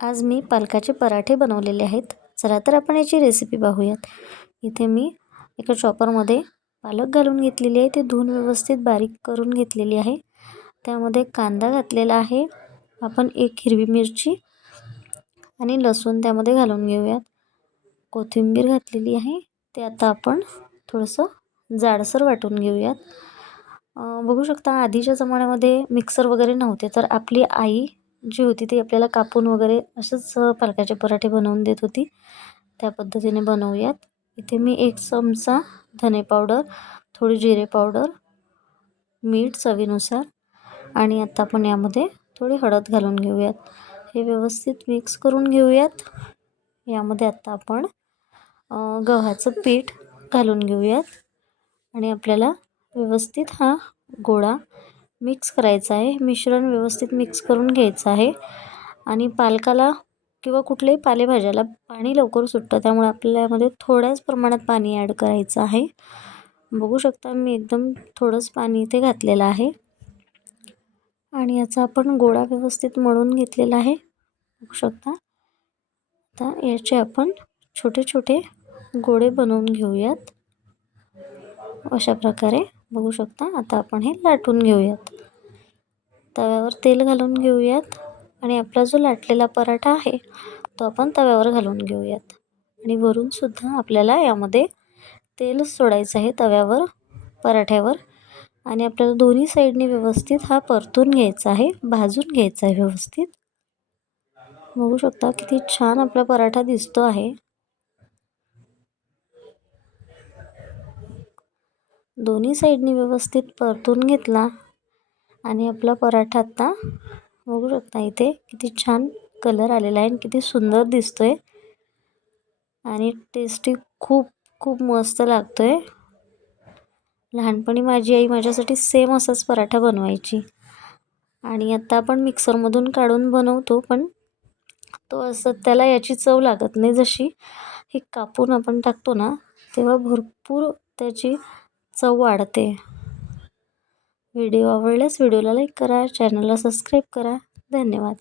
आज मी पालकाचे पराठे बनवलेले आहेत. चला तर आपण याची रेसिपी पाहूयात. इथे मी एका चॉपरमध्ये पालक घालून घेतलेली आहे. ते धुवून व्यवस्थित बारीक करून घेतलेली आहे. त्यामध्ये कांदा घातलेला आहे. आपण एक हिरवी मिरची आणि लसूण त्यामध्ये घालून घेऊयात. कोथिंबीर घातलेली आहे. ते आता आपण थोडंसं जाडसर वाटून घेऊयात. बघू शकता आधीच्या जमान्यामध्ये मिक्सर वगैरे नव्हते, तर आपली आई जी होती ती आपल्याला कापून वगैरे असंच पालकाचे पराठे बनवून देत होती. त्या पद्धतीने बनवूयात. इथे मी 1 चमचा धने पावडर, थोडी जिरे पावडर, मीठ चवीनुसार आणि आता आपण यामध्ये थोडी हळद घालून घेऊयात. हे व्यवस्थित मिक्स करून घेऊयात. यामध्ये आता आपण गव्हाचं पीठ घालून घेऊयात आणि आपल्याला व्यवस्थित हा गोळा मिक्स करायचा आहे. मिश्रण व्यवस्थित मिक्स करून घ्यायचं आहे. आणि पालकाला किंवा कुठल्याही पालेभाज्याला पाणी लवकर सुटतं, त्यामुळे आपल्याला यामध्ये थोड्याच प्रमाणात पाणी ॲड करायचं आहे. बघू शकता मी एकदम थोडंच पाणी इथे घातलेलं आहे आणि याचा आपण गोळा व्यवस्थित मळून घेतलेला आहे. बघू शकता. आता याचे आपण छोटे छोटे गोळे बनवून घेऊयात. अशा प्रकारे बघू शकता. आता आपण हे लाटून घेऊयात. तव्यावर तेल घालून घेऊयात आणि आपला जो लाटलेला पराठा आहे तो आपण तव्यावर घालून घेऊयात. आणि वरून सुद्धा आपल्याला यामध्ये तेल सोडायचं आहे तव्यावर, पराठ्यावर. आणि आपल्याला दोन्ही साईडने व्यवस्थित हा परतून घ्यायचा आहे, भाजून घ्यायचा आहे व्यवस्थित. बघू शकता किती छान आपला पराठा दिसतो आहे. दोन्ही साईडने व्यवस्थित परतून घेतला आणि आपला पराठा आता बघू शकता इथे किती छान कलर आलेला आहे आणि किती सुंदर दिसतोय आणि टेस्टी खूप खूप मस्त लागतोय. लहानपणी माझी आई माझ्यासाठी सेम असाच पराठा बनवायची आणि आता आपण मिक्सरमधून काढून बनवतो, पण तो असं त्याला याची चव लागत नाही. जशी ही कापून आपण टाकतो ना, तेव्हा भरपूर त्याची चव वाढते. व्हिडिओ आवडल्यास व्हिडिओला लाईक करा, चॅनलला सबस्क्राईब करा. धन्यवाद.